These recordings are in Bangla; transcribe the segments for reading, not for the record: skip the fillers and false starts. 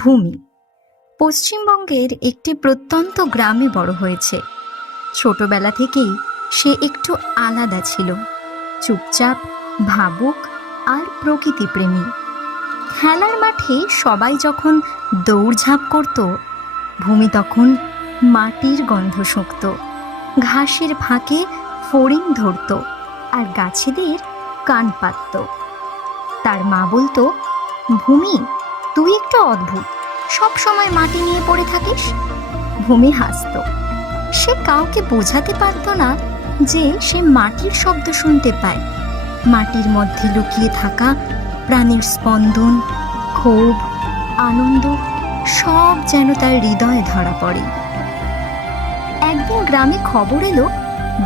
ভূমি পশ্চিমবঙ্গের একটি প্রত্যন্ত গ্রামে বড় হয়েছে। ছোটবেলা থেকেই সে একটু আলাদা ছিল, চুপচাপ, ভাবুক আর প্রকৃতিপ্রেমী। খেলার মাঠে সবাই যখন দৌড়ঝাঁপ করত, ভূমি তখন মাটির গন্ধ শুঁকত, ঘাসের ফাঁকে ফড়িং ধরত আর গাছেদের কান পাতত। তার মা বলতো, ভূমি, তুই একটু অদ্ভুত, সব সময় মাটি নিয়ে পড়ে থাকিস। ভূমি হাসত। সে কাউকে বোঝাতে পারত না যে সে মাটির শব্দ শুনতে পায়। মাটির মধ্যে লুকিয়ে থাকা প্রাণীর স্পন্দন, ক্ষোভ, আনন্দ সব যেন তার হৃদয়ে ধরা পড়ে। একদিন গ্রামে খবর এলো,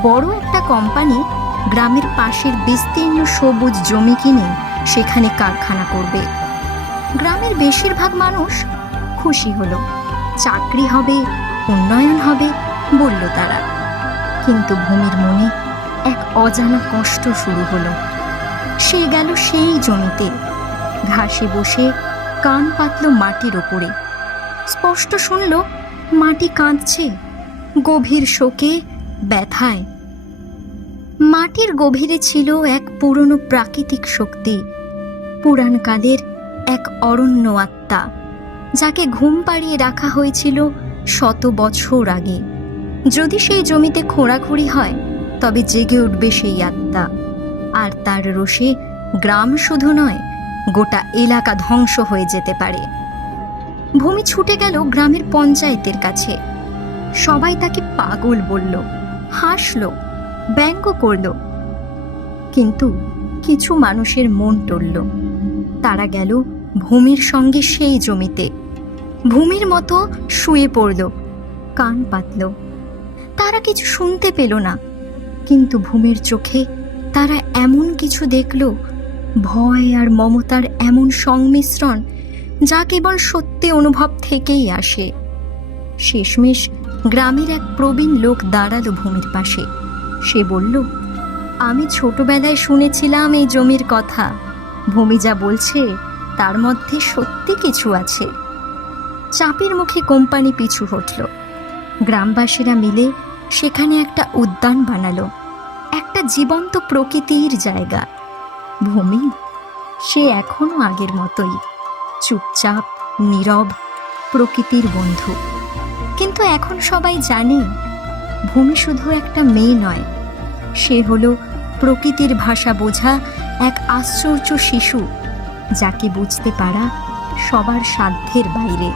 বড় একটা কোম্পানি গ্রামের পাশের বিস্তীর্ণ সবুজ জমি কিনে সেখানে কারখানা করবে। গ্রামের বেশিরভাগ মানুষ খুশি হলো, চাকরি হবে, উন্নয়ন হবে বলল তারা। কিন্তু ভূমির মনে এক অজানা কষ্ট শুরু হলো। সে গেল সেই জমিতে, ঘাসে বসে কান পাতল মাটির ওপরে। স্পষ্ট শুনল মাটি কাঁদছে, গভীর শোকে, ব্যথায়। মাটির গভীরে ছিল এক পুরনো প্রাকৃতিক শক্তি, পুরাণকালের এক অরণ্য আত্মা, যাকে ঘুম পাড়িয়ে রাখা হয়েছিল শত বছর আগে। যদি সেই জমিতে খোঁড়াখুড়ি হয়, তবে জেগে উঠবে সেই আত্মা, আর তার রোষে গ্রাম শুধু নয়, গোটা এলাকা ধ্বংস হয়ে যেতে পারে। ভূমি ছুটে গেল গ্রামের পঞ্চায়েতের কাছে। সবাই তাকে পাগল বলল, হাসল, ব্যঙ্গ করল। কিন্তু কিছু মানুষের মন টলল। তারা গেল ভূমির সঙ্গে সেই জমিতে, ভূমির মতো শুয়ে পড়ল, কান পাতল। তারা কিছু শুনতে পেল না, কিন্তু ভূমির চোখে তারা এমন কিছু দেখল, ভয় আর মমতার এমন সংমিশ্রণ, যা কেবল সত্যি অনুভব থেকেই আসে। শেষমেশ গ্রামের এক প্রবীণ লোক দাঁড়ালো ভূমির পাশে। সে বলল, আমি ছোটবেলায় শুনেছিলাম এই জমির কথা। ভূমি যা বলছে তার মধ্যে সত্যি কিছু আছে। চাপের মুখে কোম্পানি পিছু হটল। গ্রামবাসীরা মিলে সেখানে একটা উদ্যান বানালো, একটা জীবন্ত প্রকৃতির জায়গা। ভূমি, সে এখনো আগের মতোই, চুপচাপ, নীরব, প্রকৃতির বন্ধু। কিন্তু এখন সবাই জানে, ভূমি শুধু একটা মেয়ে নয়, সে হলো প্রকৃতির ভাষা বোঝা এক আশ্চর্য শিশু, যাকে বুঝতে পারা সবার সাধ্যের বাইরে।